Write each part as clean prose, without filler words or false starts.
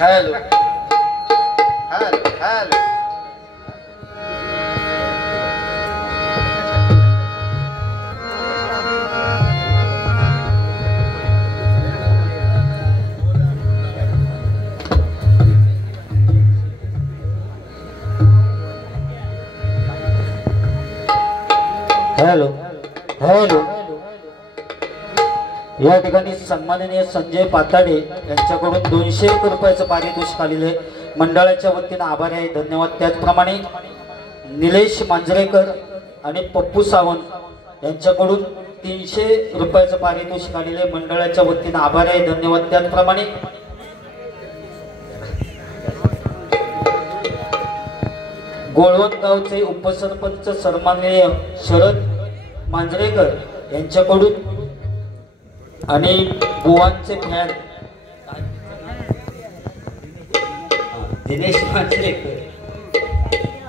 Hello hello hello hello hello या ठिकाणी सन्माननीय संजय पाताडे यांच्याकडून 201 रुपयाचं पारितोषिक आलेलं आहे, मंडळाच्या वतीने आभारी आहे, धन्यवाद। त्याचप्रमाणे निलेश मांजरेकर आणि पप्पू सावंत यांच्याकडून 300 रुपयाचं पारितोषिक आलेलं आहे, मंडळाच्या वतीने आभारी आहे, धन्यवाद। त्याचप्रमाणे गोळवण गावचे उपसरपंच सन्माननीय शरद मांजरेकर यांच्याकडून आणि बुवांचे फॅन दिनेश मांजरेकर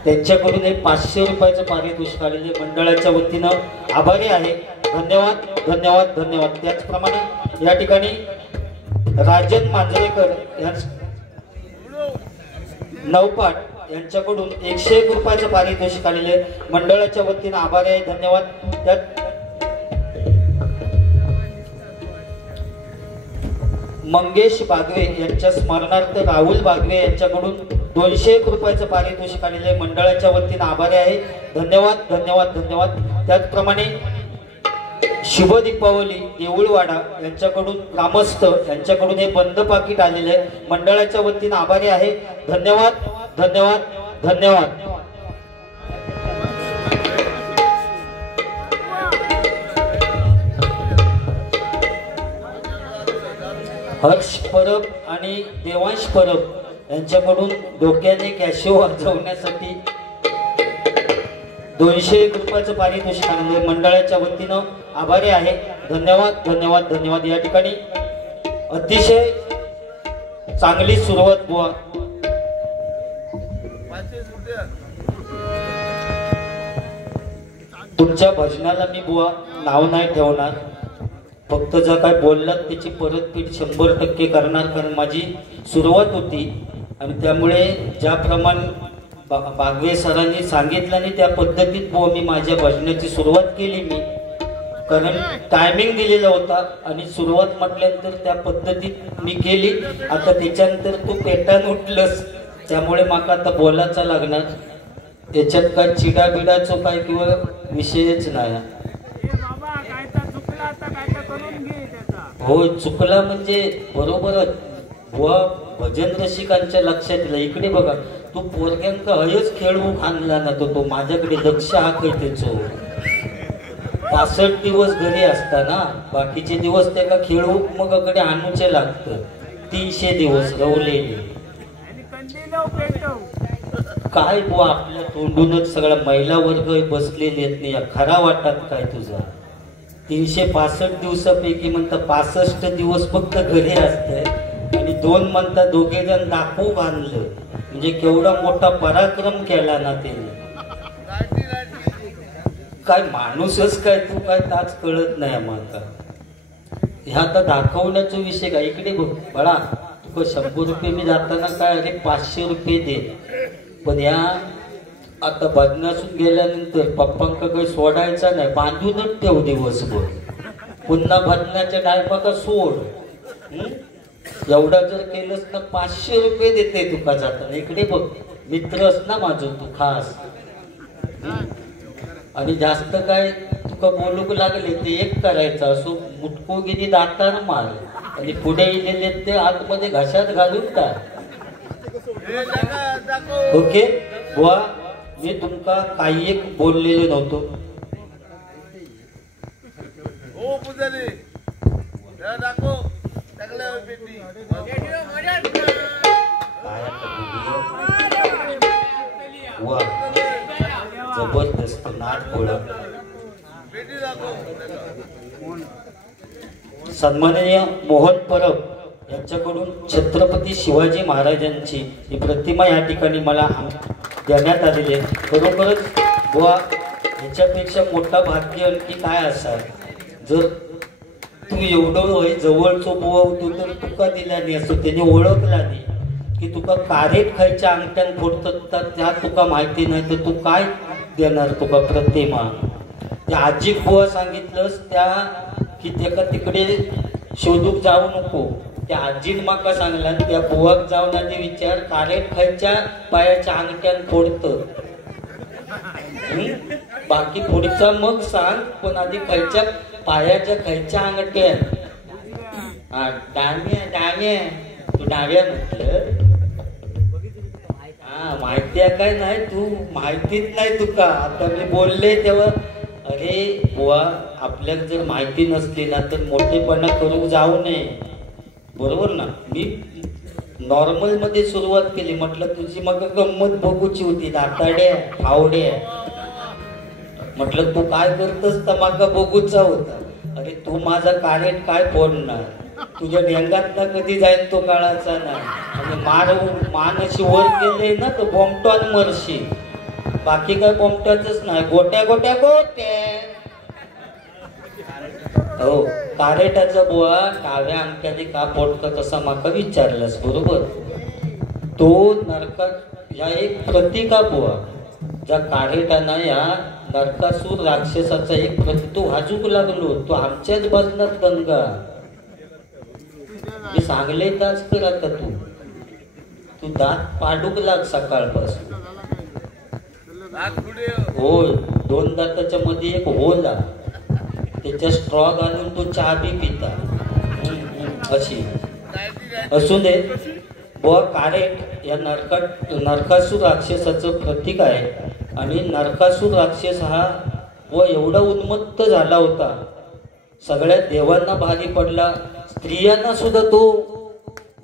त्यांच्याकडून एक 500 रुपयाचं पारितोषिक आलेले, मंडळाच्या वतीनं आभारी आहे, धन्यवाद धन्यवाद धन्यवाद। त्याचप्रमाणे या ठिकाणी राजन मांजरेकर नवपाट यांच्याकडून 101 रुपयाचं पारितोषिक आलेले, मंडळाच्या वतीनं आभारी आहे, धन्यवाद। त्यात मंगेश बागवे यांच्या स्मरणार्थ राहुल बागवे यांच्याकडून 201 रुपयाचं पारितोषिक आलेले, मंडळाच्या वतीनं आभारी आहे, धन्यवाद धन्यवाद धन्यवाद। त्याचप्रमाणे शुभ दीपावली देऊळवाडा यांच्याकडून ग्रामस्थ यांच्याकडून हे बंद पाकिट आलेले आहे, मंडळाच्या वतीनं आभारी आहे, धन्यवाद धन्यवाद धन्यवाद। हर्ष परब आणि देवांश परब यांच्याकडून डोक्याने कॅशिओ वाजवण्यासाठी 201 रुपयाचं पारितोषिक आलेले, मंडळाच्या वतीनं आभारी आहे, धन्यवाद धन्यवाद धन्यवाद। या ठिकाणी अतिशय चांगली सुरुवात बुवा तुमच्या भजनाला मी बुवा नाव नाही ठेवणार, फक्त जर काय बोललात त्याची परतफेड 100% करणार, कारण माझी सुरुवात होती आणि त्यामुळे ज्याप्रमाणे बागवे सरांनी सांगितलं आणि त्या पद्धतीत बुवा मी माझ्या भजनाची सुरुवात केली, मी कारण टायमिंग दिलेला होता आणि सुरुवात म्हटल्यानंतर त्या पद्धतीत मी केली। आता त्याच्यानंतर तू पेटान उठलंस त्यामुळे माका आता बोलायचं लागणार, त्याच्यात काय चिडाबिडाचं काय किंवा विषयच नाही। हो चुकला म्हणजे बरोबरच बुवा भजन रसिकांच्या लक्षात येईल। इकडे बघा तू पोरग्यांका हयच खेळवू आणला ना, तो माझ्याकडे लक्ष हा त्याचो 65 दिवस घरी असताना बाकीचे दिवस त्याला खेळवू मग कडे आणूचे लागतं, 300 दिवस रवलेले काय बुवा आपल्या तोंडूनच सगळ्या महिला वर्ग बसलेले आहेत नाही, खरा वाटत काय तुझा 365 दिवसापैकी म्हणता 65 दिवस फक्त घरी असते आणि 2 म्हणता दोघे जण दाखवू बांधलं, म्हणजे केवढा मोठा पराक्रम केला ना त्याने, काय माणूसच काय तू काय ताच कळत नाही आम्हाला। ह्या आता दाखवण्याचा विषय काय, इकडे बघ बाळा तुका 100 रुपये मी जाताना काय अरे 500 रुपये दे, पण या आता भजनासून गेल्यानंतर पप्पांका काही सोडायचा नाही, बांधूनच ठेव दिवसभर, पुन्हा भजनाच्या टायमाका सोड, एवढा जर केलंस ना 500 रुपये देते तुका जाताना। इकडे बघ मित्रच ना माझं तू खास, आणि जास्त काय तुका बोलूक लागले ते एक करायचं असो, मुटकोगिरी दातार मार आणि पुढे इलेले ते आतमध्ये घशात घालून काय। ओके बुवा मी तुमका काही एक बोललेले नव्हतो, जबरदस्त नाट बोला। सन्माननीय मोहन परब यांच्याकडून छत्रपती शिवाजी महाराजांची ही प्रतिमा या ठिकाणी मला देण्यात आलेली आहे। खरोखरच बुवा याच्यापेक्षा मोठा भाग्य आणखी काय असाल, जर तू एवढं जवळचं बुवा होतो तर तुका दिला नाही असं त्याने ओळखला नाही, की तुका कारेट खायच्या अंगठ्यान फोडतात तर त्या तुका माहिती नाही तर तू काय देणार तुका प्रतिमा. त्या आजीक बुवा सांगितलंस त्या की त्याका तिकडे शोधूक जाऊ नको. त्या आजीन माका सांगला त्या बुवाक जाऊन आधी विचार कारेट खायच्या पायाच्या अंगठ्यान फोडतं. बाकी पुढचा मग सांग पण आधी खायच्या पायाच्या खायच्या अंगठ्यान. हा डाव्या डाव्या तू डाव्या म्हटलं. हा माहिती आहे काय नाही तू माहितीच नाही तुका. आता मी बोलले तेव्हा अरे बुवा आपल्याला जर माहिती नसली ना तर मोठेपणा करू जाऊ नये. बरोबर ना. मी नॉर्मल मध्ये सुरुवात केली म्हटलं तुझी मग गंमत बघूची होती दाताड्या फावड्या. म्हटलं तू काय करतस तर माका बघूचा होता. अरे तू माझा कारेट काय फोडणार तुझ्या डेंगात ना कधी जाईल तो काळाचा नाही. आणि मान अशी वर केले ना तर बोमटॉन मरशी. बाकी काय बोमटाच नाही गोट्या गोट्या गोट्या. हो कारेटाचा बुवा डाव्या अंगठ्याने का फोडतात असं माका विचारलंस. बरोबर. तो नरकात या एक प्रतिका बुवा ज्या कारेटाना या नरकासूर राक्षसाचा एक तो वाजूक लागलो. तो आमच्याच बाजूनात गंगा. मी सांगले ताच कर आता तू दात पाडूक लाग सकाळपासून. होय 2 दाताच्या मध्ये एक होला त्याच्या स्ट्रॉ घालून तो चहा बी पिता अशी असू दे. बुवा कारेट या नरकासूर राक्षसाचं प्रतीक आहे. आणि नरकासूर राक्षस हा व एवढा उन्मत्त झाला होता सगळ्या देवांना भारी पडला. स्त्रियांना सुद्धा तो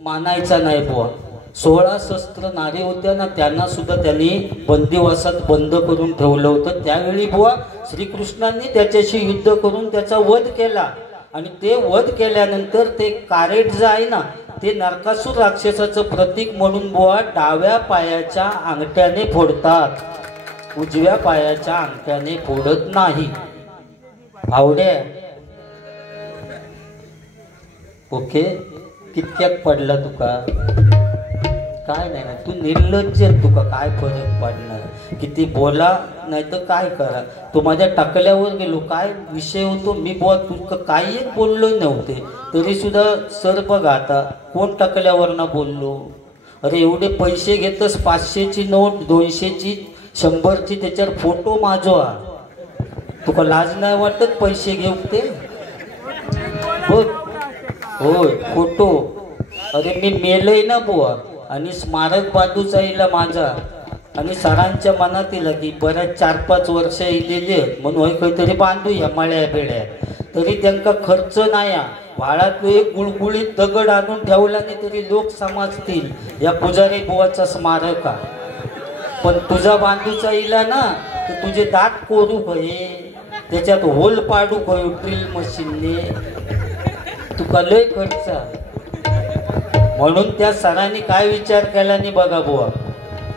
मानायचा नाही बुवा. 16 शस्त्र नारी होत्या ना त्यांना सुद्धा त्यांनी बंदिवासात बंद करून ठेवलं होतं. त्यावेळी बुवा श्रीकृष्णांनी त्याच्याशी युद्ध करून त्याचा वध केला. आणि ते वध केल्यानंतर ते कारेट जे आहे ना ते नरकासूर राक्षसाचं प्रतीक म्हणून बुवा डाव्या पायाच्या अंगठ्याने फोडतात. उजव्या पायाच्या अंगठ्याने फोडत नाही. आवड्या ओके. कितक्याक पडला तुका काय नाही ना तू निर्लज्ज. तुका काय फरक पडणार किती बोला नाही तर काय करा. तू माझ्या टाकल्यावर गेलो काय विषय होतो. मी बुवा तुका काही बोललो नव्हते तरी सुद्धा सर बघा आता कोण टाकल्यावर ना बोललो. अरे एवढे पैसे घेतस 500ची नोट 200ची 100ची त्याच्यावर फोटो माजवा. तुका लाज नाही वाटत पैसे घेऊ ते बघ. होय फोटो. अरे मी मेलय ना बुवा आणि स्मारक बाजूचा येईल माझा. आणि सरांच्या मनात येईल की बऱ्याच 4-5 वर्ष येलेले म्हणून होय काहीतरी बांधूया मळ्या बेड्या. तरी त्यांना खर्च नाही. वाळात एक गुळगुळीत दगड आणून ठेवला नाही तरी लोक समजतील या पुजारी बुवाचा स्मारक. पण तुझा बांधूचा येला ना तर तुझे दात कोरू होय त्याच्यात होल पाडू होय ड्रिल मशीनने. तुका लय खर्च. म्हणून त्या सरांनी काय विचार केला नाही बघा बुवा.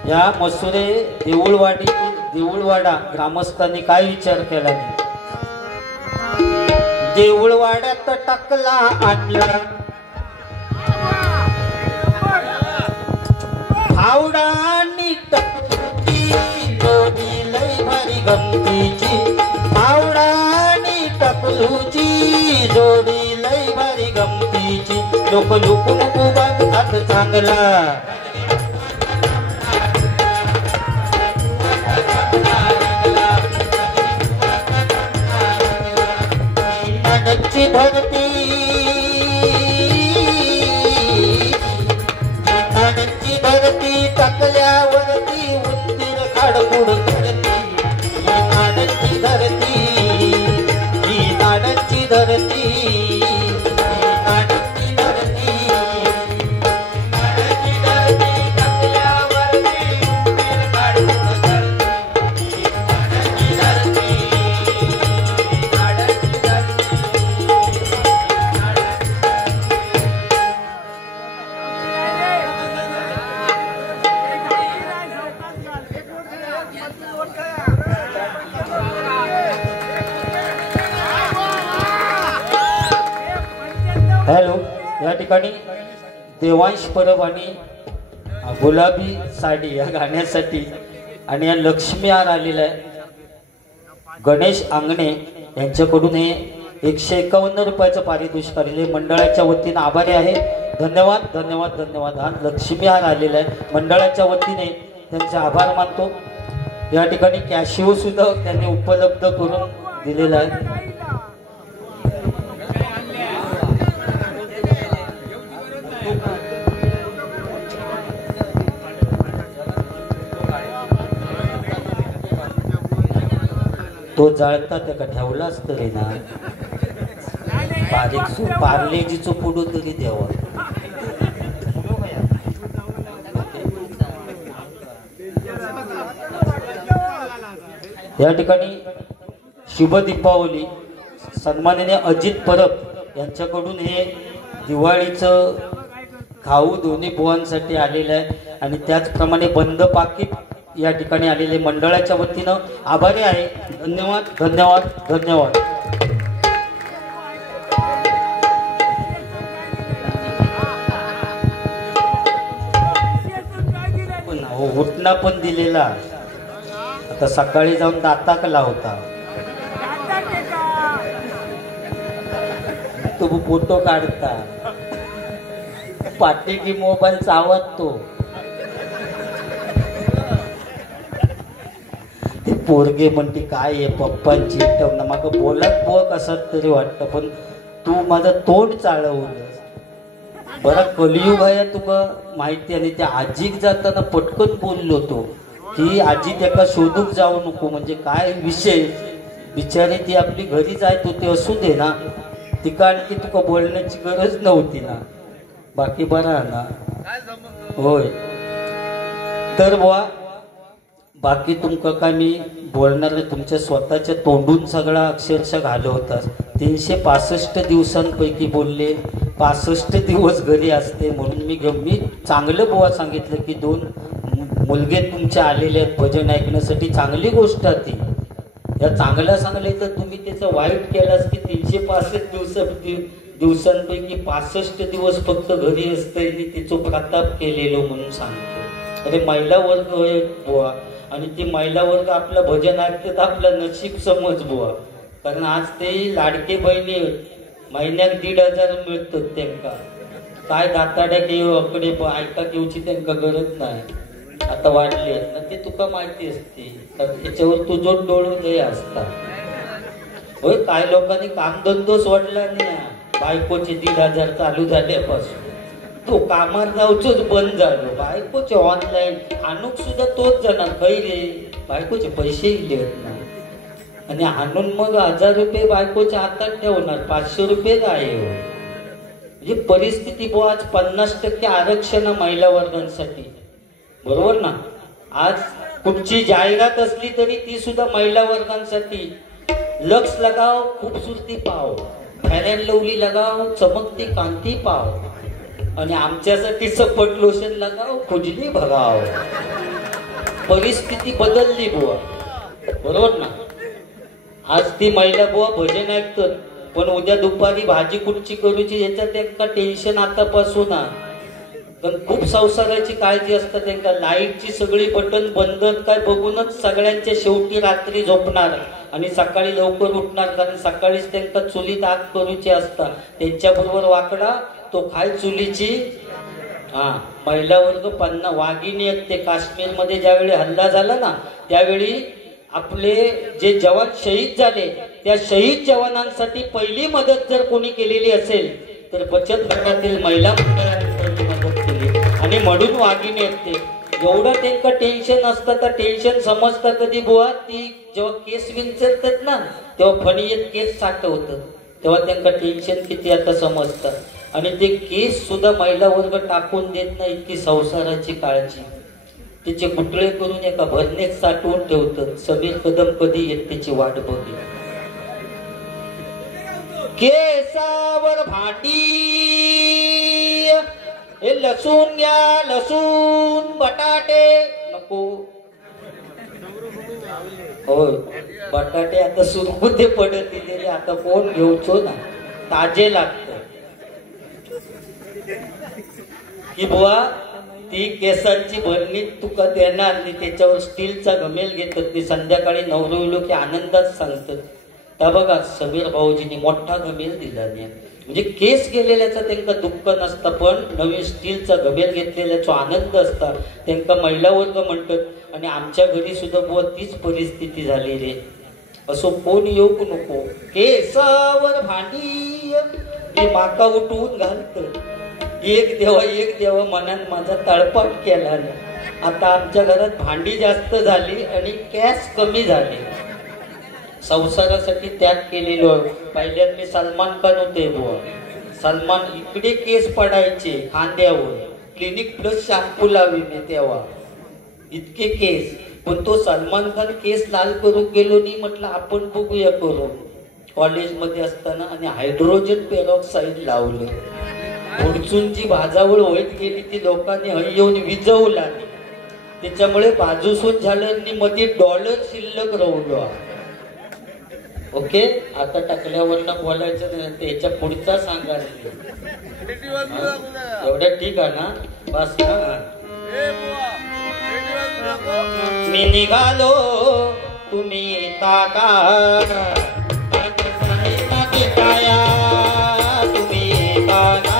या मसुरे देऊळवाडा ग्रामस्थांनी काय विचार केला नाही. देऊळवाड्यात टाकला आणला फावडानी टकली जोडी लय भारी गमतीची. फावडानी टकलूची जोडी लय भारी गमतीची. लोक लुकून बघतात चांगला. नाडची धरती नाडची धरती टाकल्यावरती उंदीर खाडकुड करती. नाडची धरती ही नाडची धरती हॅलो. या ठिकाणी देवांश परब आणि गुलाबी साडी या गाण्यासाठी आणि या लक्ष्मी हार आलेला आहे गणेश आंगणे यांच्याकडून हे 151 रुपयाचं पारितोषिक आलेले मंडळाच्या वतीने आभारी आहे. धन्यवाद धन्यवाद धन्यवाद. हा लक्ष्मी हार आलेला आहे मंडळाच्या वतीने त्यांचे आभार मानतो. या ठिकाणी कॅशिओ सुद्धा त्यांनी उपलब्ध करून दिलेला आहे. तो जळता त्या ठेवलाच तरी ना बारीक पार्लेजीचं पुढं तरी द्यावा. या ठिकाणी शुभ दीपावली सन्माननीय अजित परब यांच्याकडून हे दिवाळीचं खाऊ दोन्ही बुवांसाठी आलेलं आहे आणि त्याचप्रमाणे बंद पाकिट या ठिकाणी आलेले मंडळाच्या वतीनं आभारी आहे. धन्यवाद धन्यवाद धन्यवाद. उठणा पण दिलेला आता सकाळी जाऊन दाता लावता तो फोटो काढता पाठी की मोबाईल चावतो पोरगे म्हणते काय आहे पप्पांची ठेवणं माग बोलत बोल कसं तरी वाटतं पण तू माझं तोंड चाळवलं. बरं कलियुग आहे तुका माहिती आणि त्या आजीक जाताना पटकन बोललो तो की आजी त्याला शोधूक जाऊ नको म्हणजे काय विषय बिचारी ती आपली घरी जायत होती असू दे ना तिका आणखी तुका बोलण्याची गरज नव्हती ना. बाकी बरा ना होय. तर बुवा बाकी तुमका काय मी बोलणार नाही तुमच्या स्वतःच्या तोंडून सगळा अक्षरशः घालवतात. 365 दिवसांपैकी बोलले 65 दिवस घरी असते म्हणून मी चांगलं बुवा सांगितलं की 2 मुलगे तुमचे आलेले आहेत भजन ऐकण्यासाठी चांगली गोष्ट ती. या चांगल्या सांगले तर तुम्ही त्याचं वाईट केलास की 365 दिवसांपैकी 65 दिवस फक्त घरी असते तिचं प्रताप केलेलो म्हणून सांगतो. अरे महिला वर्ग होय बुवा आणि ती महिला वर्ग आपलं भजन ऐकतात आपलं नशीब समज बुवा. कारण आज ते लाडके बहिणी महिन्याक 1,500 मिळतात त्यांना काय दाताड्या घेऊ अकडे ऐका घेऊची त्यांना गरज नाही. आता वाढले ना ते तुका माहिती असते त्याच्यावर तुझो डोळे असता. होय काय लोकांनी कामधंदोच वाढला नाही. बायकोचे 1,500 चालू झाल्यापासून तो कामात जाऊचोच बंद झालो. बायकोचे ऑनलाईन आणूक सुद्धा तोच जाणार खै रे बायकोचे पैसे देत नाही आणि आणून मग 1,000 रुपये बायकोच्या हातात ठेवणार 500 रुपये काय म्हणजे परिस्थिती बुवा. आज 50% आरक्षण महिला वर्गांसाठी बरोबर ना. आज कुठची जाहिरात असली तरी ती सुद्धा महिला वर्गांसाठी. लक्स लगाव खूबसूरती पाव फेअर अँड लवली लगाव चमकती कांती पाव आणि आमच्यासाठी सपट लोशन लगाव खुजली भगाव. परिस्थिती बदलली बुवा बरोबर ना. आज ती महिला बुवा भजन ऐकतात पण उद्या दुपारी भाजी कुठची करूची याच्यात त्यांना टेन्शन आतापासून. पण खूप संसाराची काळजी असतात त्यांना. लाईटची सगळी बटन बंद काय बघूनच सगळ्यांच्या शेवटी रात्री झोपणार आणि सकाळी लवकर उठणार कारण सकाळीच त्यांना चुलीत आग करूची असतात. त्यांच्या बरोबर वाकडा तो खाय चुलीची. महिला वर्ग 50 वाघिणी असते. काश्मीरमध्ये ज्यावेळी हल्ला झाला ना त्यावेळी आपले जे जवान शहीद झाले त्या शहीद जवानांसाठी पहिली मदत जर कोणी केलेली असेल तर बचत गटातील महिला मंडळांनी मदत केली आणि म्हणून वाघिणी असते. एवढं त्यांना टेन्शन असतं तर टेन्शन समजतं कधी बुवा ती जेव्हा केस विंचरतात ना तेव्हा फणीत केस साठवतं तेव्हा त्यांना टेन्शन किती आता समजतं. आणि ते केस सुद्धा महिला वर्ग टाकून देत नाही इतकी संसाराची काळजी. त्याचे गुटळे करून एका भरणीत साठवून ठेवतात. समीर कदम कधी येत त्याची वाट बघी. केसावर भांडी हे लसूण घ्या लसूण बटाटे नको. होय बटाटे आता सुरकुते पडत रे आता कोण घेऊचो ना ताजे लागत की बुवा ती केसांची भरणी तुका देणार नाही, त्याच्यावर स्टीलचा घमेल घेतात. ते संध्याकाळी नवरविलो की आनंदात सांगतात. त्या बघा सबीर भाऊजींनी मोठा घमेल दिला नाही, म्हणजे केस गेलेल्याचा त्यांना दुःख नसतं, पण नवीन स्टीलचा घमेल घेतलेल्याचा आनंद असता. त्यांना महिला वर्ग म्हणतात. आणि आमच्या घरी सुद्धा बुवा तीच परिस्थिती झाली रे. असो कोण येऊ नको, केसावर भांडी ते माका उठवून घालत. एक देवा मनात माझा तळपाट केला. आता आमच्या घरात भांडी जास्त झाली आणि कॅश कमी झाली. संसारासाठी त्याग केलेलो. पहिल्यांदा मी सलमान खान होते बुवा. सलमान इकडे केस पडायचे खांद्यावर, क्लिनिक प्लस शॅम्पू लावी मी तेव्हा, इतके केस. पण तो सलमान खान केस लाल करू गेलो नाही, म्हटलं आपण बघूया करू. कॉलेजमध्ये असताना आणि हायड्रोजन पेरॉक्साईड लावले. पुढचून भाजावळ होत गेली ती लोकांनी हय येऊन विजवला. त्याच्यामुळे बाजूसून झालं आणि मध्ये डॉलर शिल्लक राहिलो. ओके, आता टाकल्यावरनं बोलायचं नाही, त्याच्या पुढचा सांगा. एवढ्या ठीक आहे ना, बस ना. मी निघालो तुम्ही ताका तुम्ही ताका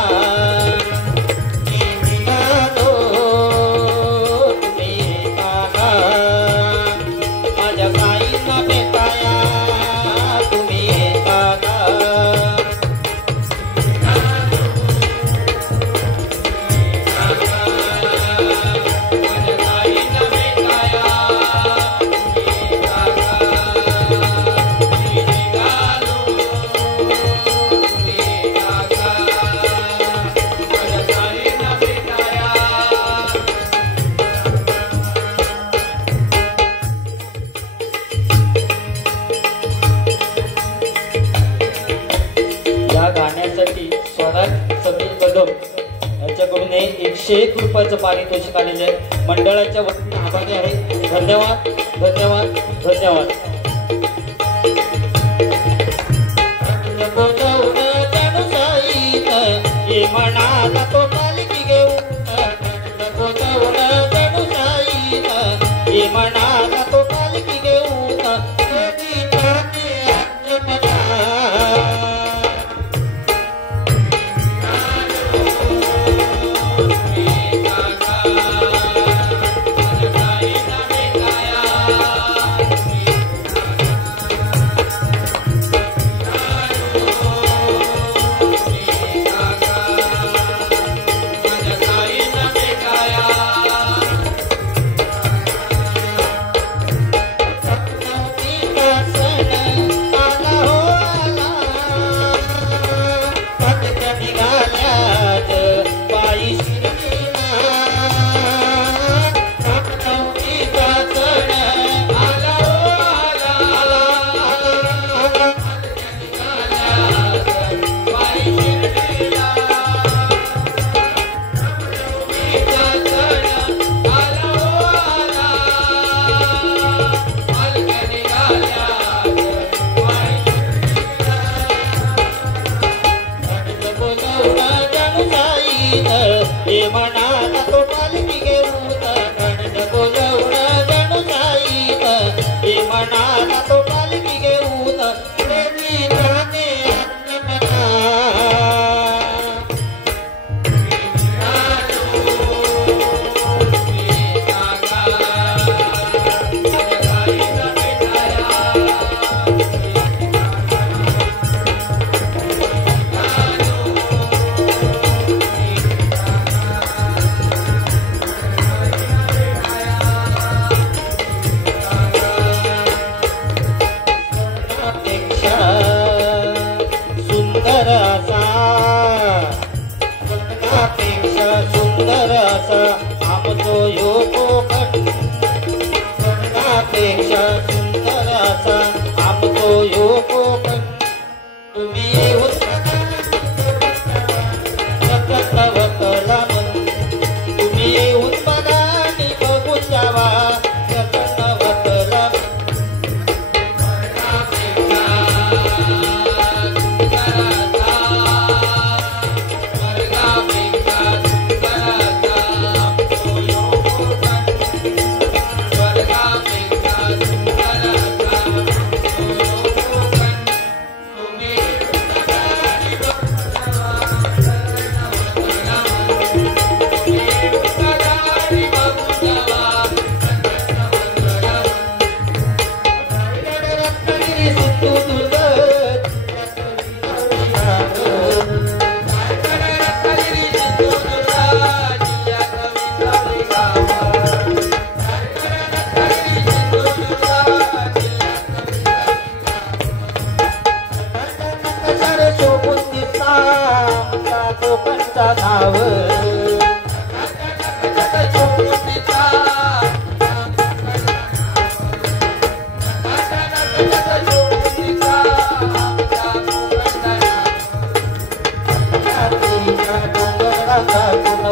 ₹101 पारितोषिक आलेले आहे. मंडळाच्या वतीने आभारी आहे. धन्यवाद धन्यवाद धन्यवाद. म्हणाला तो पालखी घेऊन, म्हणाला तो पालखी घेऊन,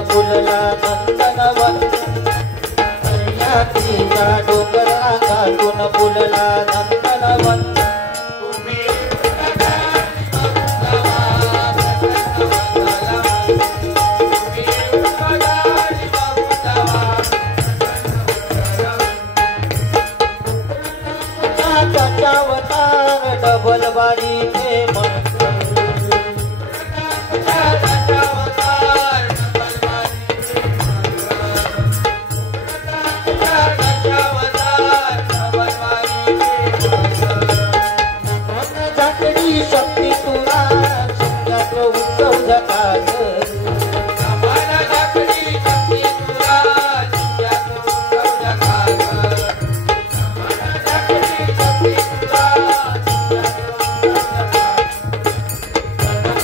फुलला नंदनवन डोंगर अंगातून फुलला नंदनवन डबल बारी शक्ती तुला शिंगात उत्सव जगात आम्हाला जाकडी शक्ती तुला शिंगात उत्सव जगात आम्हाला जाकडी शक्ती तुला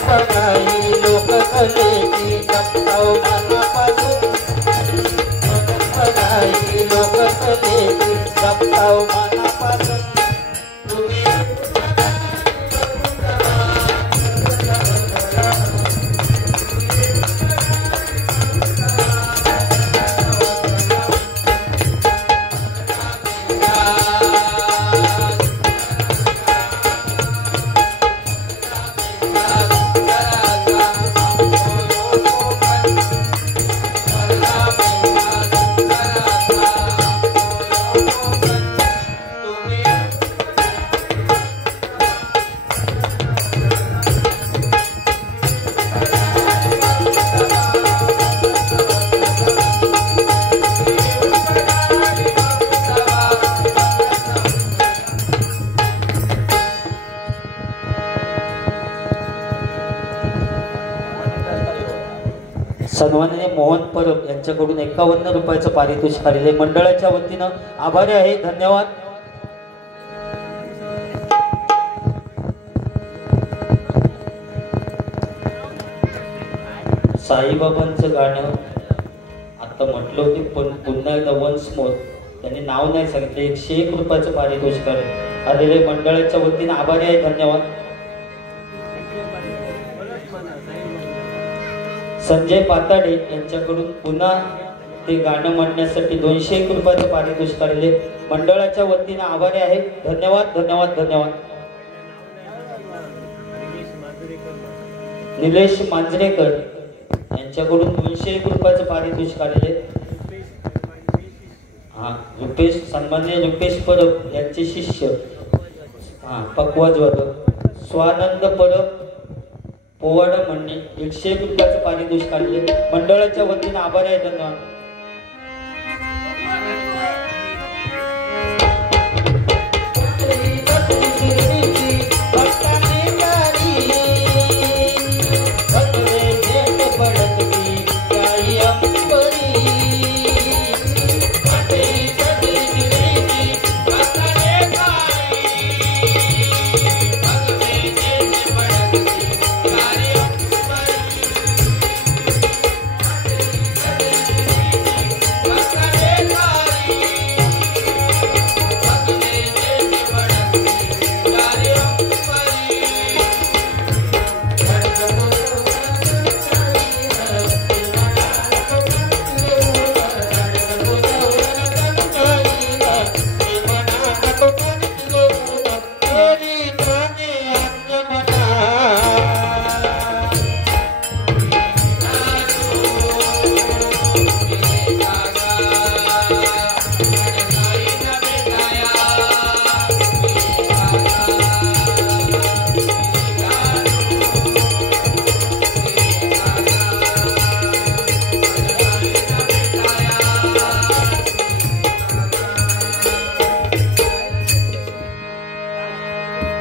बघाई लोककलेची जपताव मनापासून बघाई लोककलेची जपताव मनापासून सन्माननीय मोहन परब यांच्याकडून 51 रुपयाचं पारितोषिक आलेले मंडळाच्या वतीनं आभारी आहे. धन्यवाद. साईबाबांचं गाणं आता म्हटलं होतं पण पुन्हा एकदा वन्स मोर त्यांनी नाव नाही सांगितलं. 101 रुपयाचं पारितोषिक आलेले मंडळाच्या वतीनं आभारी आहे. धन्यवाद. संजय पाताडे यांच्याकडून पुन्हा ते गाणं म्हणण्यासाठी 201 रुपयाचं पारितोषिक आलेले मंडळाच्या वतीनं आभारी आहे. धन्यवाद धन्यवाद धन्यवाद. निलेश मांजरेकर यांच्याकडून 201 रुपयाचं पारितोषिक आलेले रुपेश सन्मान्य रुपेश परब यांचे शिष्य पकवाजवादक स्वानंद परब पोवाडा म्हणणे 101 रुपयाचं पारितोषिक काढले मंडळाच्या वतीने आभार आहे. धन्यवाद.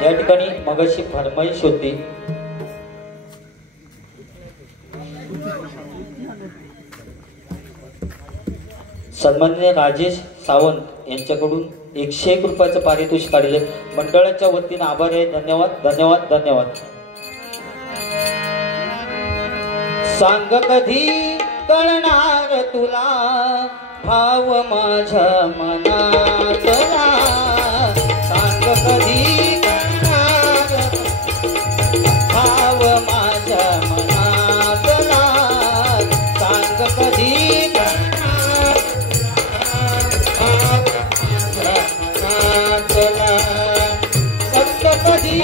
या ठिकाणी मगाशी फरमाईश होती. सन्माननीय राजेश सावंत यांच्याकडून 101 रुपयाचं पारितोषिक काढले मंडळाच्या वतीने आभार आहे. धन्यवाद धन्यवाद धन्यवाद. सांग कधी कळणार तुला भाव माझ्या मनातला सांग कधी कळणार भाव माझ्या मनातला सांग कधी कळणार भाव माझ्या मनातला रंग कधी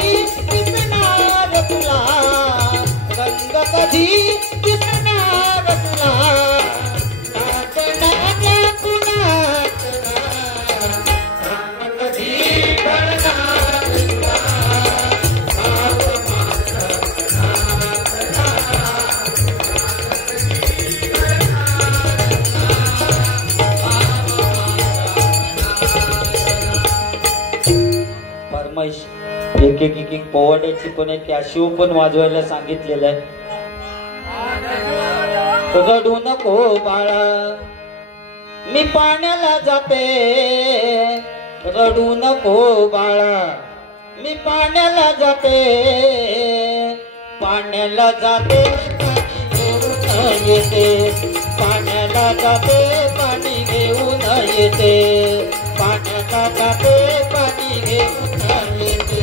दिसणार तुला रंग कधी दिसणार तुला एक एक एक एक पोवाड्याची पण एक कॅशिओ पण वाजवायला सांगितलेलं आहे. रडू नको बाळा मी पाण्याला जाते रडू नको बाळा मी पाण्याला जाते पाण्याला जाते घेऊन येते पाण्याला जाते पाणी घेऊन येते पाण्याला जाते पाणी घेऊन येते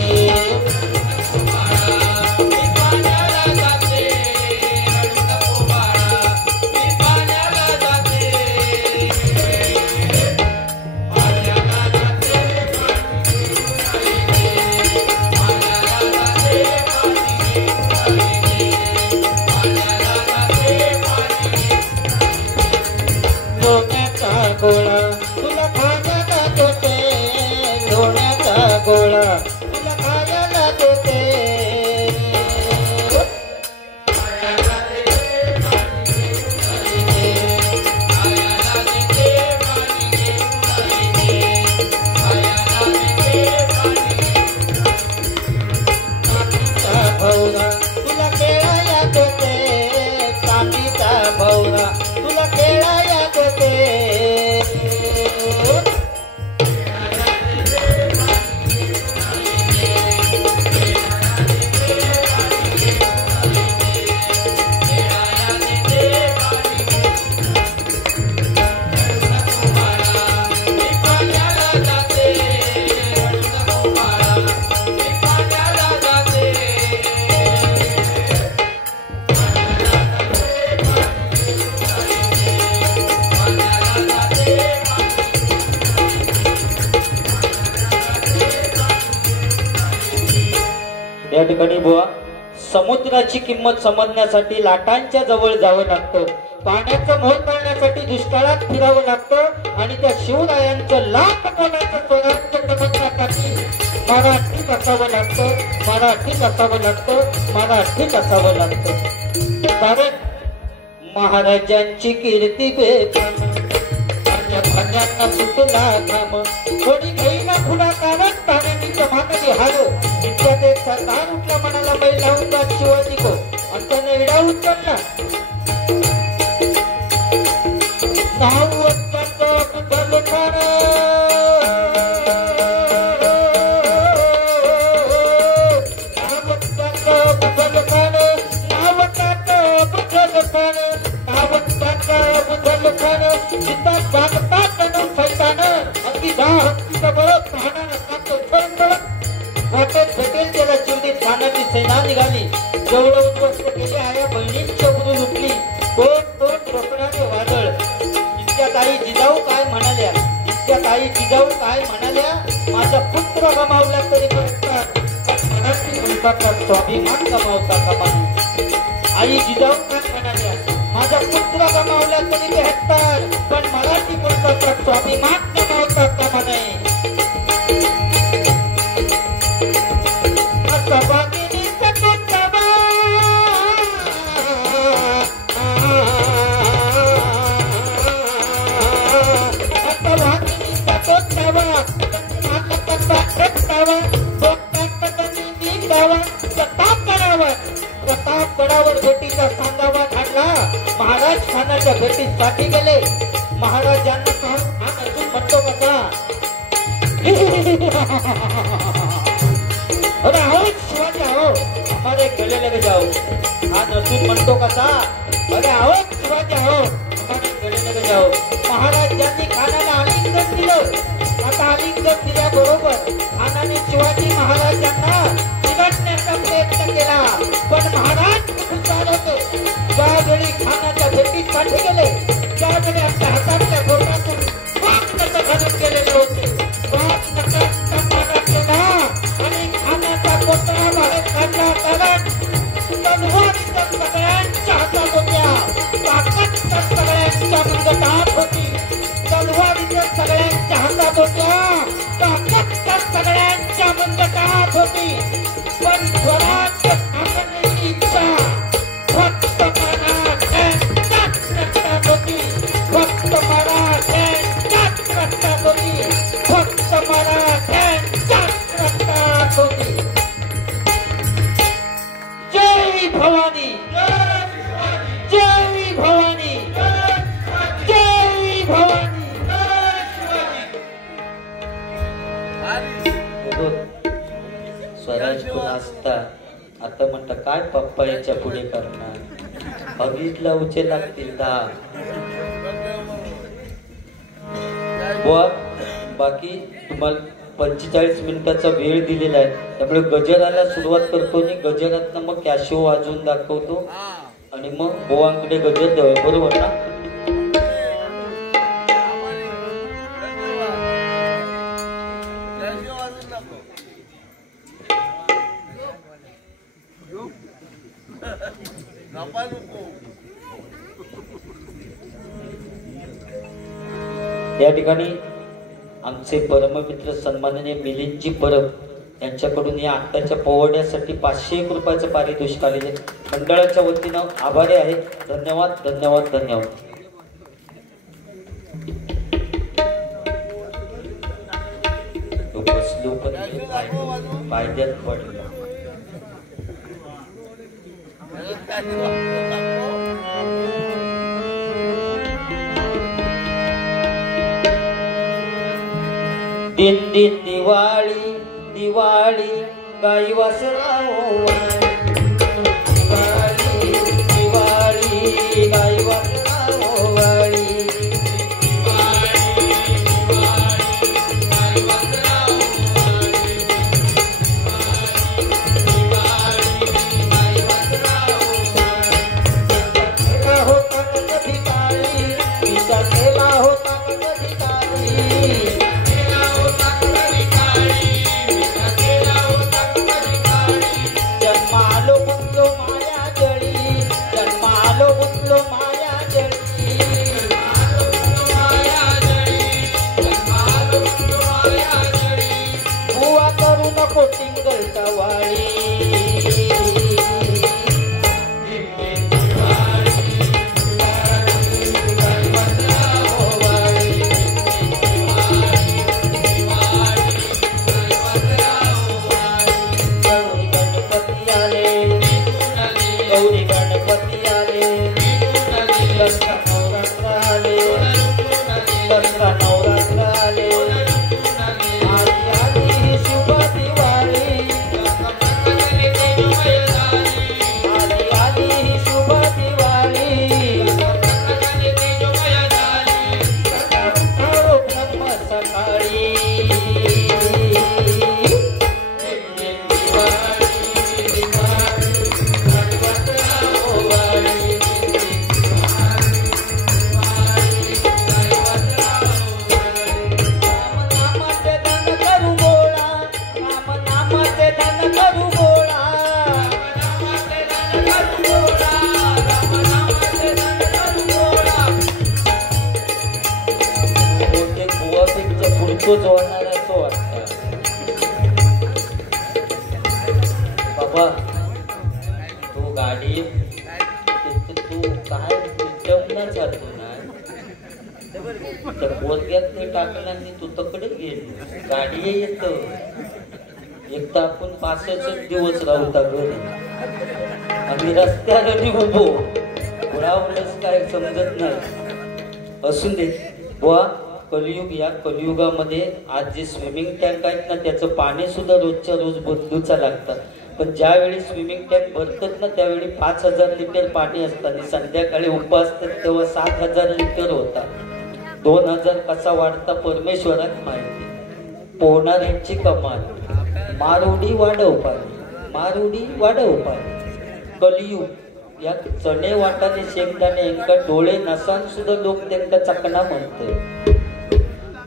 गोळा तुला खायला देते धोण्याचा गोळा तुला खायला देते भौरा तुला खेळाया देते चांदीचा भौरा तुला खेळाया देते या ठिकाणी बुवा समुद्राची किंमत समजण्यासाठी लाटांच्या जवळ जावं लागतं पाण्याचं मोल करण्यासाठी दुष्काळात फिरावं लागतं आणि त्या शिवरायांचं लाख कोणाचं स्वराज्य समजण्यासाठी मराठीत असावं लागतं मराठीत असावं लागतं मराठीत असावं लागतं कारण महाराजांची कीर्ती बेफाम भाज्यांना सुटला घाम कोणी घेईना पुढाकारात पाण्याची जमानली हार इतक्यात एक सरदार उठला म्हणाला बैल लावून जात शिवाजी को आणि त्याने इडा उचलला नाव वाजताचं कुठलं खाण नाव वाजताचं कुठलं खाण नाव वाजताचं कुठलं खाण नाव वाजताचं कुठलं खाण जिथं जागतात न फैतान अगदी 10 हत्तीचं बळ पाहणार वाटेत भेटेल त्याला चिवडीत खाण्याची सेना निघाली जवळ उद्ध्वस्त केली आया बहिणींच्या उडून उठली कोण कोण रोकणारे वादळ इतक्यात आई जिजाऊ काय म्हणाल्या इतक्यात आई जिजाऊ काय म्हणाल्या माझा पुत्र गमावला तरी म्हणतात मराठी मुलगाचा स्वाभिमान गमावता कामा आई जिजाऊ काय म्हणाल्या माझा पुत्र गमावला तरी बेहत्तर पण मराठी मुलगाचा स्वाभिमान गमावता कामा नये प्रतापगडावर भेटीचा सांगावा घातला महाराज खानाच्या भेटीसाठी गेले महाराजांना खान अजून म्हणतो कसा अरे आहो शिवाजी आहो हमारे गले लग जाओ। हा नसून म्हणतो कसा अरे आहो शिवाजी आहो हमारे गले लग जाओ। महाराजांनी खानाला आलिंगन दिलं, आता आलिंगन दिल्याबरोबर खानाने शिवाजी महाराजांना चिरडण्याचा प्रयत्न केला, पण महाराज खुशाल होते। ज्यावेळी खानाच्या भेटीसाठी गेले त्यावेळी आपल्या हातातल्या बोटातून वाघ घालून गेलेले होते। वाघ नकात केला आणि खानाचा कोटरा बाहेर काढला, कारण तलवारीच्या सगळ्यांच्या हातात होत्या, ताकद सगळ्यांच्या मनगटात होती। तलवारीच्या सगळ्यांच्या हातात होत्या, ताकद सगळ्यांच्या मनगटात होती, पण स्वराज्य स्थापनेची इच्छा फक्त मराठ्यांच्याच रक्तात होती, फक्त मराठ्यांच्याच रक्तात होती, फक्त मराठ्यांच्याच रक्तात होती। जय भवानी, जय भवानी, जय भवानी। स्वराज कोण असता आता म्हणता काय पप्पा याच्या पुढे करणार, बघितला उचे लागतील 10 बुवा। बाकी तुम्हाला 45 मिनिटाचा वेळ दिलेला आहे, त्यामुळे गजराला सुरुवात करतो आणि गजरातनं मग कॅशिओ वाजवून दाखवतो आणि मग बुवांकडे गजर द्यावे, बरोबर ना? या ठिकाणी आमचे परममित्र सन्माननीय मिलिंदजी परब यांच्याकडून या आत्ताच्या पोवड्यासाठी 501 रुपयाचं पारितोषिक आलेले मंडळाच्या वतीनं आभारी आहे। धन्यवाद धन्यवाद धन्यवाद। बसलो पण पायद्यात पडला। दिन दिन दिवाळी दिवाळी गाई वासराओ, दिवाळी दिवाळी गाई वासराओ वाळी। तो जोडणार आहे तो वाटतं बाबा। तो गाडी तू काय जमणार जातो ना, त्या बोलग्यात ते टाकलं आणि तू तकडे गेली गाडी येत। एक तर आपण 5-6 दिवस राहता घरी आणि रस्त्यावर उभो उडावलंच काय समजत नाही। असून दे बुवा, कलियुग या कलियुगामध्ये आज जे स्विमिंग टँक आहेत ना त्याचं पाणी सुद्धा रोजच्या रोज बदलूचा लागतं। पण ज्यावेळी स्विमिंग टँक भरतात ना त्यावेळी 5,000 लिटर पाणी असतं आणि संध्याकाळी उपास असतात तेव्हा 7,000 लिटर होता. 2,000 कसा वाढता परमेश्वरात माहिती. पोहणाऱ्यांची कमाल. मारुडी वाढव पाणी, मारुडी वाढव पाणी. कलियुग या चणे वाटाने शेंगदाणे एका डोळे नसान सुद्धा लोक त्यांना चकना म्हणते.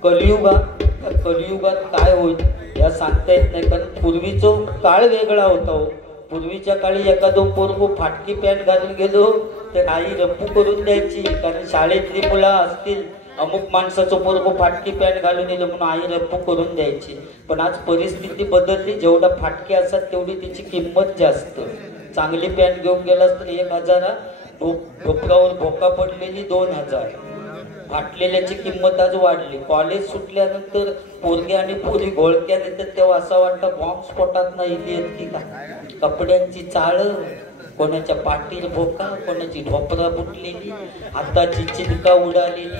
कलियुगात काय होईल या सांगता येत नाही, कारण पूर्वीचा काळ वेगळा होता. पूर्वीच्या काळी एखादं पोरगो फाटकी पॅन्ट घालून गेलो तर आई रप्पू करून द्यायची, कारण शाळेतली मुलं असतील अमुक माणसाचं पोरगो फाटकी पॅन्ट घालून गेलो म्हणून आई रप्पू करून द्यायची. पण आज परिस्थिती बदलली, जेवढा फाटके असतात तेवढी त्याची किंमत जास्त. चांगली पॅन्ट घेऊन गेलास तर 1,000, ढोपरावर भोका पडलेली 2,000. फाटलेल्याची किंमत आज वाढली. कॉलेज सुटल्यानंतर पोरगे आणि पोरी घोळक्या देतात तेव्हा असं वाटतं बॉम्ब स्फोटात नाही येत की का. कपड्यांची चाळ, कोणाच्या पाठीर भोका, कोणाची ढोपरा फुटलेली, हाताची चिंका उडालेली,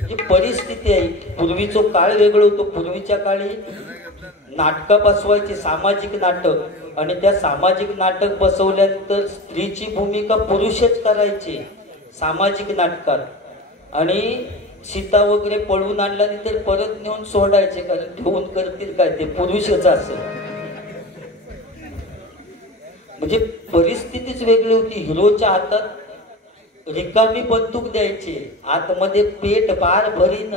ही परिस्थिती आहे. पूर्वीचं काळ वेगळं होतं. पूर्वीच्या काळी नाटकं बसवायची, सामाजिक नाटक, आणि त्या सामाजिक नाटक बसवल्यानंतर स्त्रीची भूमिका पुरुषच करायचे सामाजिक नाटकात. आणि सीता वगैरे पळवून आणला तर परत नेऊन सोडायचे, कारण ठेवून करतील काय, ते पुरुषच असेल. म्हणजे परिस्थितीच वेगळी होती. हिरोच्या हातात रिकामी बंदूक द्यायची, आतमध्ये पेट बार भरीन.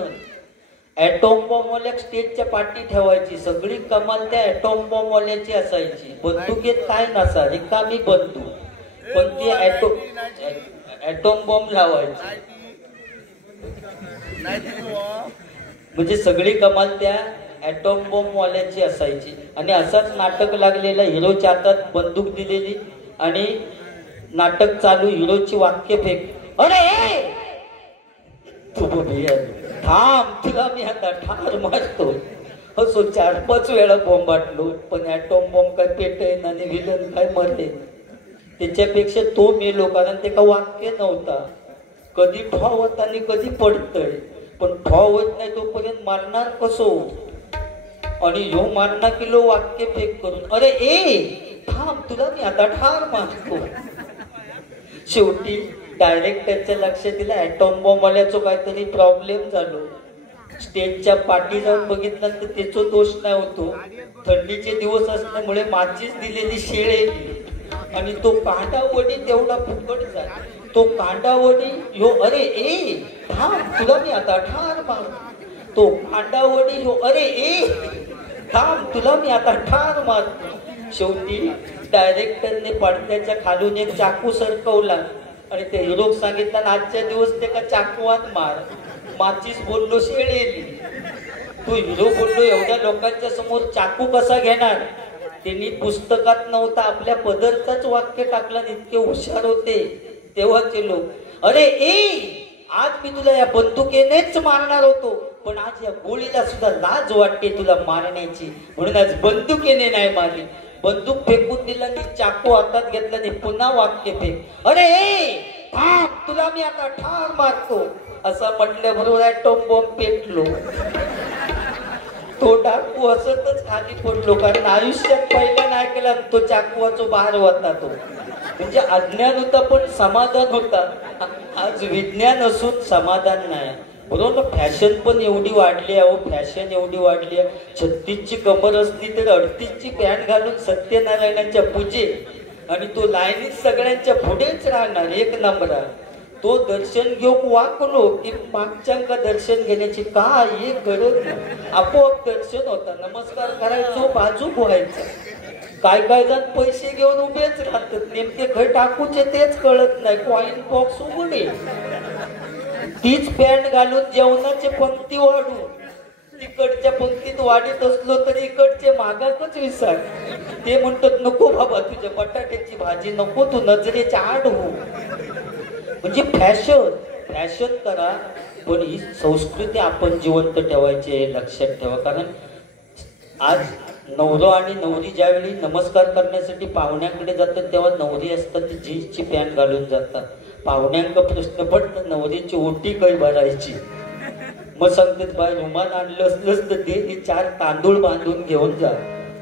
ॲटॉम बॉम्बवाल्या स्टेजच्या पाठी ठेवायची, सगळी कमाल त्या ॲटॉम बॉम्बवाल्याची असायची. बंदुकीत काय नसा, रिकामी बंदूक, पण ती ॲटॉम बॉम्ब लावायची. म्हणजे सगळी कमाल त्या ॲटॉम बॉम्ब वाल्याची असायची. आणि असाच नाटक लागलेला, हिरोच्या हातात बंदूक दिलेली आणि नाटक चालू, हिरोची वाक्य फेक, अरे तू थांब तुला मी आता ठार मारतो. असो 4-5 वेळा बॉम्ब वाटलो, पण ॲटॉम बॉम्ब काय पेटेन आणि विलन काय मरले. त्याच्यापेक्षा तो मेलो, कारण ते का वाक्य नव्हता. कधी ठॉ होत आणि कधी पडतय, पण ठॉ होत नाही तोपर्यंत मारणार कसो. आणि ह्यो मारणार किलो वाक्य फेक करून, अरे ए थांब तुला मी आता ठार मारतो. शेवटी डायरेक्टरच्या लक्षात दिलं ॲटॉम बॉम्ब वाल्याचं काहीतरी प्रॉब्लेम झालो. स्टेजच्या पाठी जाऊन बघितलं तर त्याचा दोष नाही होतो. थंडीचे दिवस असल्यामुळे माचीस दिलेली शेळेली आणि तो कांडावडी तेवढा फुकट झाला. तो कांडावडी ह्यो, अरे ए थांब तुला मी आता ठार मारतो. तो कांडावडी ह्यो, अरे ए थांब तुला मी आता ठार मारतो. शेवटी डायरेक्टरने पडद्याच्या खालून एक चाकू सरकवला आणि ते हिरोक सांगितलं आजच्या दिवस ते का चाकवात मार. माचीस बोललो शेळेली. तो हिरो बोललो एवढ्या लोकांच्या समोर चाकू कसा घेणार. त्यांनी पुस्तकात नव्हता, आपल्या पदरचाच वाक्य टाकला. इतके हुशार होते तेव्हाचे लोक. अरे ए आज मी तुला या बंदुकीनेच मारणार होतो, पण आज या गोळीला सुद्धा लाज वाटते तुला मारण्याची, म्हणून आज बंदुकीने नाही मारली. बंदूक फेकून दिला आणि चाकू हातात घेतला आणि पुन्हा वाक्य फेक, अरे ए थांब तुला मी आता ठार मारतो. असं म्हटल्याबरोबर ॲटॉम बॉम्ब पेटलो. तो डाकू हसतच खाली पडलो, कारण आयुष्यात पहिला नाही केला तो चाकूचा बाहेर होता. तो म्हणजे अज्ञान होता पण समाधान होता. आज विज्ञान असून समाधान नाही. बरोबर. फॅशन पण एवढी वाढली आहे, फॅशन एवढी वाढली आहे. 36ची कमर असली तर 38ची पॅन्ट घालून सत्यनारायणाच्या पूजे, आणि तो लाईनीत सगळ्यांच्या पुढेच राहणार एक नंबरा. तो दर्शन घेऊन वाकलो की मागच्यांका दर्शन घेण्याची काय गरज नाही, आपोआप दर्शन होता. नमस्कार करायचो, बाजू व्हायचा. काय जण पैसे घेऊन उभेच राहतात, नेमके खय टाकूचे तेच कळत नाही. कॉइन बॉक्स उघडे, तीच पॅन्ट घालून जेवणाचे पंक्ती वाढू. तिकडच्या पंक्तीत वाढीत असलो तरी इकडचे मागाकच विसर. ते म्हणतात नको बाबा तुझ्या बटाट्याची भाजी नको, तू नजरेच्या आड हो. म्हणजे फॅशन करा, पण ही संस्कृती आपण जिवंत ठेवायची आहे, लक्षात ठेवा. कारण आज नवरा आणि नवरी ज्यावेळी नमस्कार करण्यासाठी पाहुण्याकडे जातात तेव्हा नवरी असतात ती जीन्सची पॅन्ट घालून जातात. पाहुण्यांका प्रश्न पडतात नवरीची ओटी काही भरायची. मग सांगतात बाय रुमाल आणलं असलंच तर ते 4 तांदूळ बांधून घेऊन जा.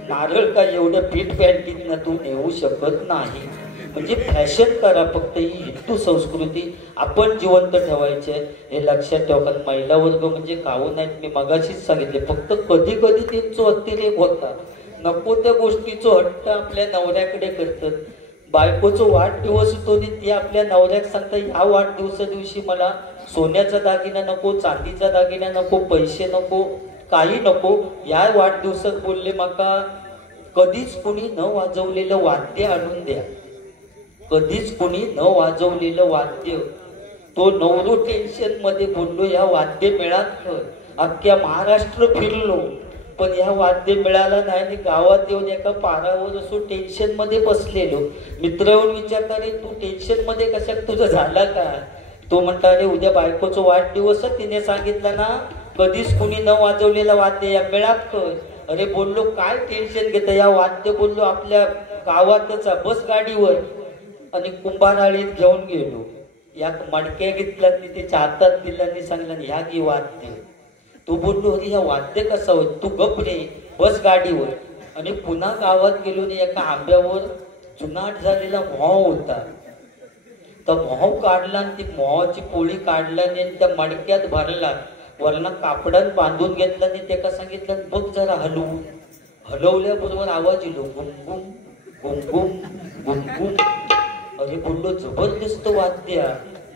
नारळ का एवढ्या पीठ पॅन्टीतनं तू नेऊ शकत नाही. म्हणजे फॅशन करा, फक्त ही हिंदू संस्कृती आपण जिवंत ठेवायची आहे हे लक्षात ठेवा. कारण महिला वर्ग म्हणजे काहू नाहीत, मी मगाशीच सांगितले. फक्त कधी कधी त्यांचा अतिरेक होता, नको त्या गोष्टीचा हट्ट आपल्या नवऱ्याकडे करतात. बायकोचा वाढदिवस होतो आणि ती आपल्या नवऱ्याक सांगता ह्या वाढदिवसा दिवशी मला सोन्याचा दागिना नको, चांदीचा दागिना नको, पैसे नको, काही नको. या वाढदिवसात बोलले माका कधीच कुणी न वाजवलेलं वाद्य आणून द्या, कधीच कुणी न वाजवलेलं वाद्य. तो नवरो टेन्शन मध्ये बोललो या वाद्य मिळात अख्ख्या महाराष्ट्र फिरलो पण या वाद्य मिळाला नाही. आणि गावात येऊन एका पारावर असो टेन्शन मध्ये बसलेलो. मित्र येऊन विचारता रे तू टेन्शन मध्ये कशात तुझं झाला का? तो म्हणता अरे उद्या बायकोचा वाढदिवस, तिने सांगितलं ना कधीच कुणी न वाजवलेला वाद्य या मिळात कर. अरे बोललो काय टेन्शन घेतं, या वाद्य बोललो आपल्या गावातच बस गाडीवर आणि कुंभाराळीत घेऊन गेलो. या मडक्या घेतला त्याच्या हातात दिला आणि सांगला ह्या घे वाद्य. तो बोललो अरे ह्या वाद्य कसं होत, तू गप रे बस गाडीवर. आणि पुन्हा गावात गेलो आणि एका आंब्यावर जुनाट झालेला मोह होता. तर मोह काढला आणि ती मोहाची पोळी काढला आणि त्या मडक्यात भरला, वरना कापडात बांधून घेतला आणि त्याला सांगितलं बघ जरा हलवून. हलवल्याबरोबर आवाज येलो गुमगुम गुमगुम गुमगुम. अरे बोललो जबरदस्त वाद्य.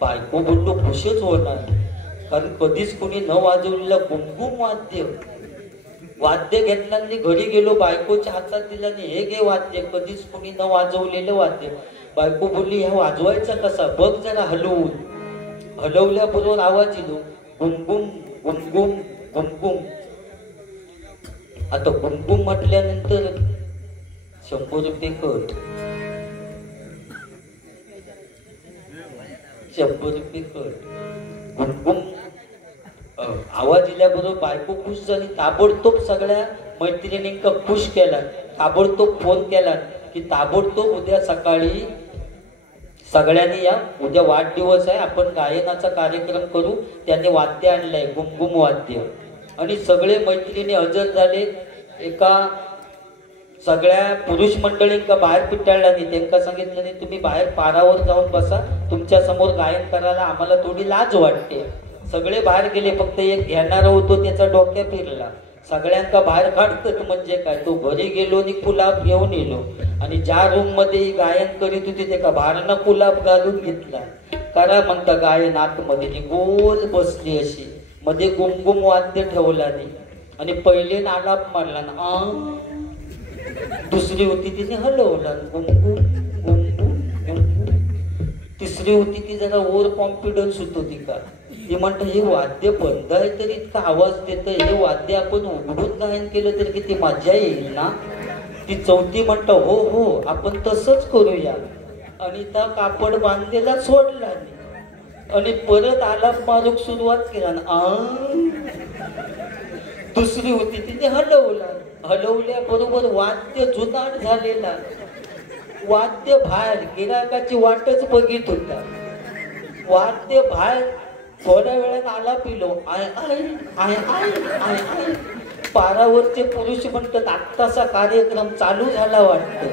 बायको बोललो खुशच होणार, कारण कधीच कुणी न वाजवलेलं गुमगुम वाद्य. वाद्य घेतला आणि घरी गेलो, बायकोच्या हातात दिला आणि हे घे वाद्य, कधीच कुणी न वाजवलेलं वाद्य. बायको बोलली ह्या वाजवायचा कसा, बघ जरा हलवून. हलवल्याबरोबर आवाज येलो गुमगुम गुमगुम गुमगुम. आता गुमगुम म्हटल्यानंतर 100 रुपये कट, 100 रुपये कट. गुमगुम आवाज दिल्याबरोबर बायको खुश झाली. ताबडतोब सगळ्या मैत्रिणींना खुश केला, ताबडतोब फोन केला की ताबडतोब उद्या सकाळी सगळ्यांनी या, उद्या वाढदिवस आहे, आपण गायनाचा कार्यक्रम करू. त्याने वाद्य आणलंय गुमगुम वाद्य. आणि सगळे मैत्रिणी हजर झाले. एका सगळ्या पुरुष मंडळींका बाहेर पिटाळला नाही, त्यांना सांगितलं नाही तुम्ही बाहेर पारावर जाऊन बसा, तुमच्या समोर गायन करायला आम्हाला थोडी लाज वाटते. सगळे बाहेर गेले, फक्त एक घेणारा होतो त्याचा डोक्या फिरला. सगळ्यांका बाहेर काढतात म्हणजे काय, तो घरी गेलो आणि कुलाब घेऊन येलो आणि ज्या रूम मध्ये गायन करीत होती त्याका बाहेरनं कुलाब घालून घेतला. करा म्हणता गायन आतमध्ये गोल बसली अशी, मध्ये गुमगुम वाद्य ठेवला नाही. आणि पहिले आलाप मारला ना, दुसरी होती तिने हलवला गुमगुम गुमगुम गुमगुम. तिसरी होती ती जरा ओव्हर कॉन्फिडन्स होत होती का, ती म्हणत हे वाद्य बंद आहे तरी इतका आवाज देत, हे वाद्य आपण उघडून गायन केलं तरी किती मजा येईल ना. ती चौथी म्हणत हो हो आपण तसंच करूया. आणि त्या कापड बांधलेला सोडला आणि परत आलाप मारूक सुरुवात केला ना. दुसरी होती तिने हलवला, हलवल्याबरोबर वाद्य जुनाट झालेला, वाद्य बाहेर गिराकाची वाटच बघित होता. वाद्य बाहेर थोड्या वेळात आला पिलो आय आय आय आय आय आय. पारावरचे पुरुष म्हणतात आत्ताचा कार्यक्रम चालू झाला वाटतं.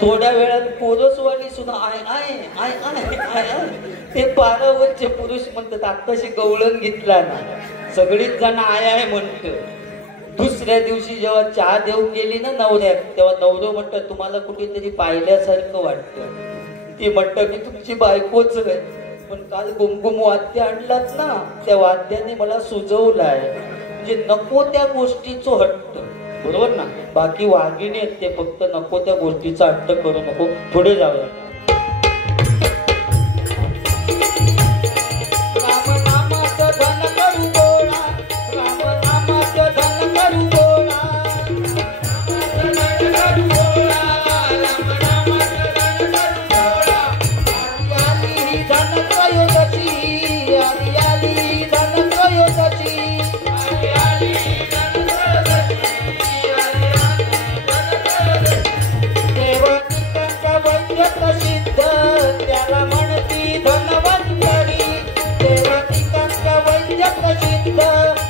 थोड्या वेळात कोरसवाली सुद्धा आय आय आय आय आय आय. ते पारावरचे पुरुष म्हणतात आत्ताशी गवळण घेतला ना. सगळीच जण आय आय म्हणत. दुसऱ्या दिवशी जेव्हा चहा देऊन गेली ना नवऱ्यात, तेव्हा नवरो म्हणतात तुम्हाला कुठेतरी पाहिल्यासारखं वाटतं. ती म्हणतं की तुमची बायकोच आहे, पण काल गुमगुम वाद्य आणलात ना, त्या वाद्याने मला सुजवलाय. म्हणजे नको त्या गोष्टीचं हट्ट, बरोबर ना. बाकी वाघिणी आहेत ते, फक्त नको त्या गोष्टीचा हट्ट करू नको. पुढे जाऊया.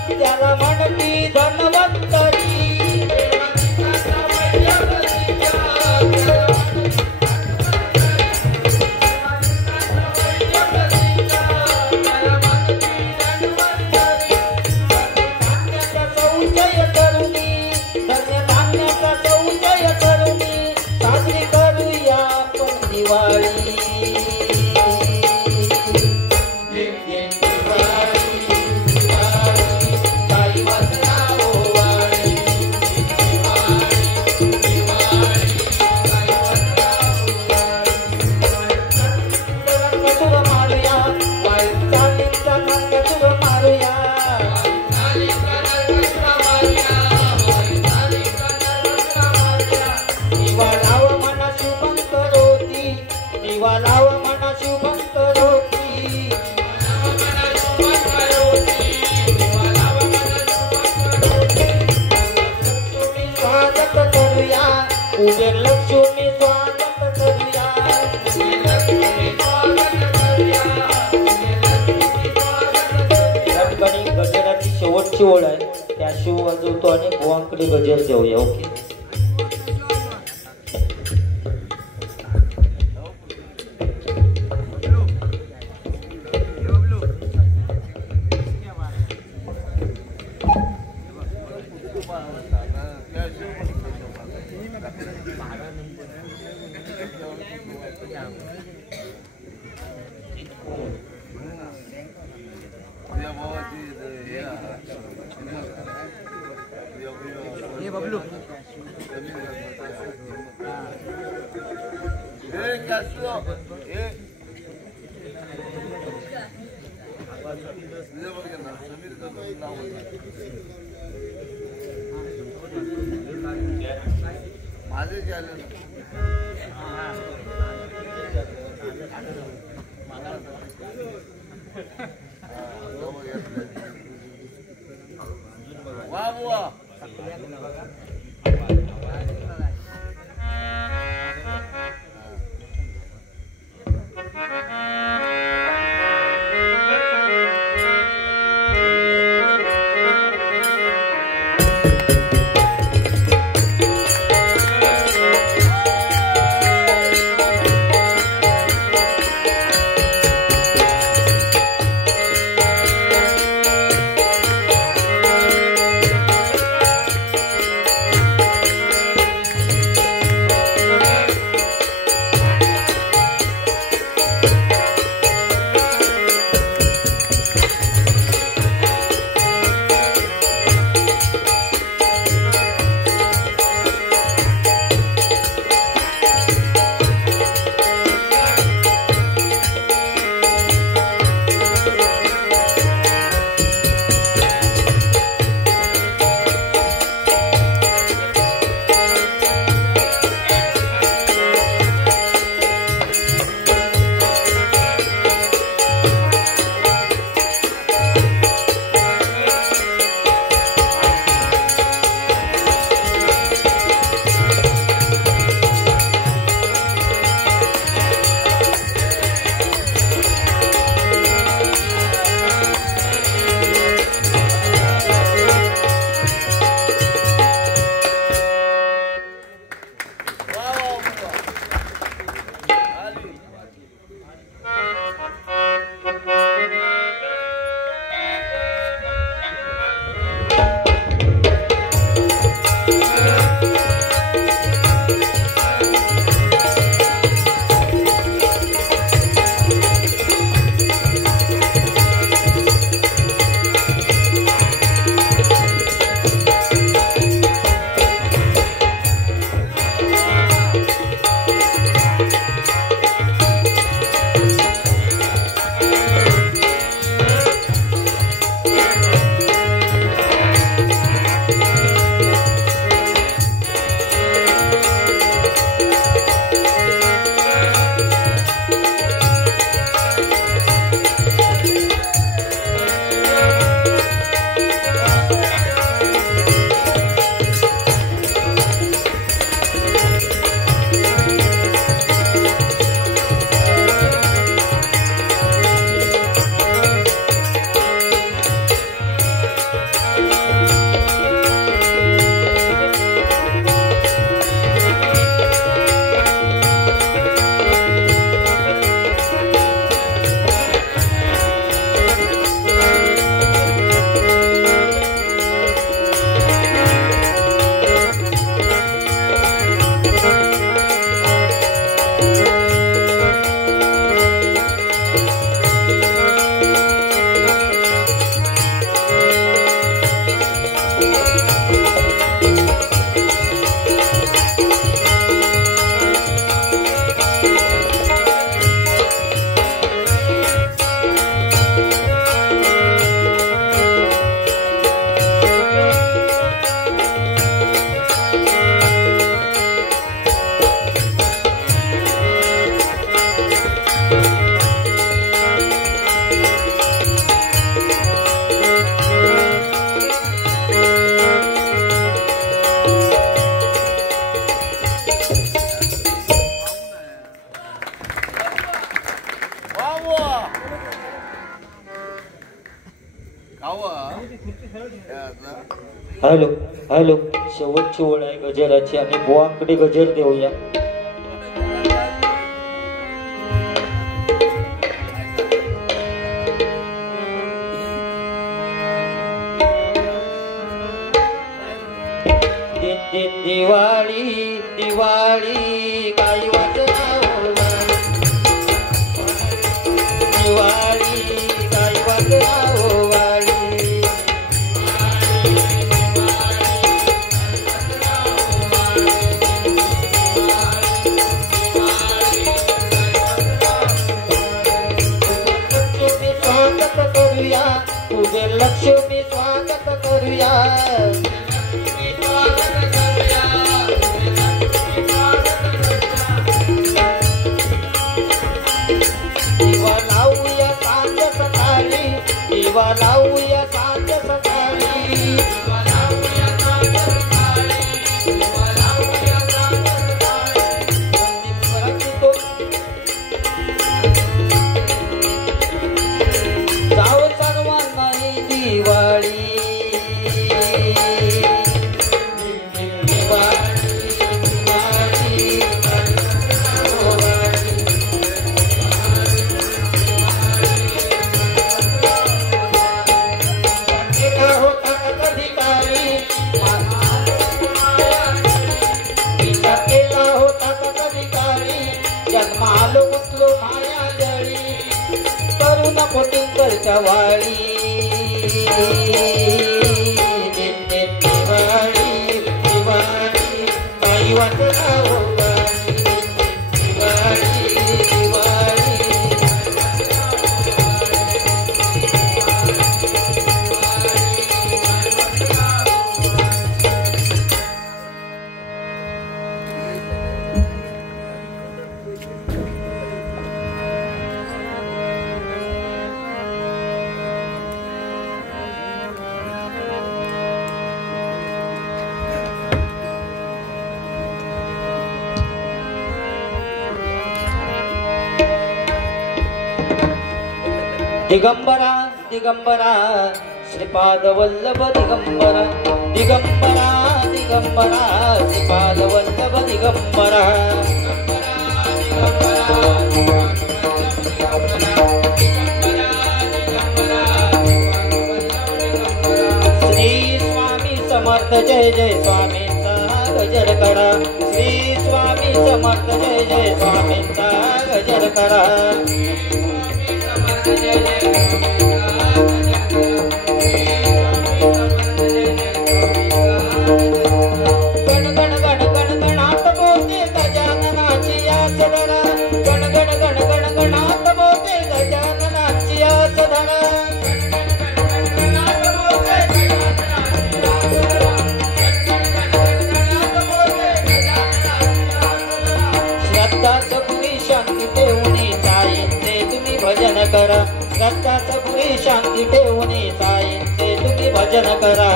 त्याला म्हणती धनवंतरी. तुर मारूया वाईट चालींचा नाट्य तुर मारूया दिवा लाव मना शुभं करोती दिवा लाव मना शुभं करोती लक्ष्मी स्वागत करूया कुबेर लक्ष्मी स्वागत करूया या ठिकाणी गजराची शेवटची ओळ आहे त्या शिव वाजवतो आणि गोवांकडे गजर देऊया. ओके ये बबलू ए क्या सुनो ए तुझे बोल के ना समीर का नाम माझे झाले वाह वाह हॅलो हॅलो, शेवटची ओळ आहे गजराची आणि बुवाकडे गजर देऊया. दिवाळी दिवाळी गाई वाजना दिवाळी गाई वाजना तुझे लक्ष्मी स्वागत करूया. दिवा लावूया सांज सकाळी, दिवा लावूया सांज सकाळी. जाव सर्वांना ही दिवाळी जन्मालो उठलो माया जळी करून कोटिंगरच्या वाळी. दिवाळी दिवाळी काही वाटना हो दिवाळी दिवाळी. दिगंबरा दिगंबरा श्रीपाद वल्लभ दिगंबरा दिगंबरा दिगंबरा श्रीपाद वल्लभ दिगंबरा. श्री स्वामी समर्थ जय जय स्वामींचा गजर करा. श्री स्वामी समर्थ जय जय स्वामींचा गजर करा. गण गण गण गण गणात बोलते गजाननाची आस धरा. गण गण गण गण गणात बोलते गजाननाची आस धरा. श्रद्धा सबुरी शांती देऊनी साईंचे तुम्ही भजन करा. श्रद्धा सबुरी शांती देऊनी साईंचे तुम्ही भजन करा.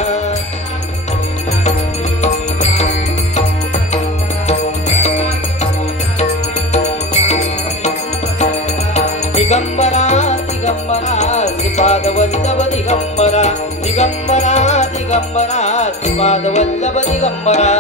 दिगंबरा दिगंबरा श्रीपाद वल्लभ दिगंबरा. दिगंबरा दिगंबरा श्रीपाद वल्लभ दिगंबरा.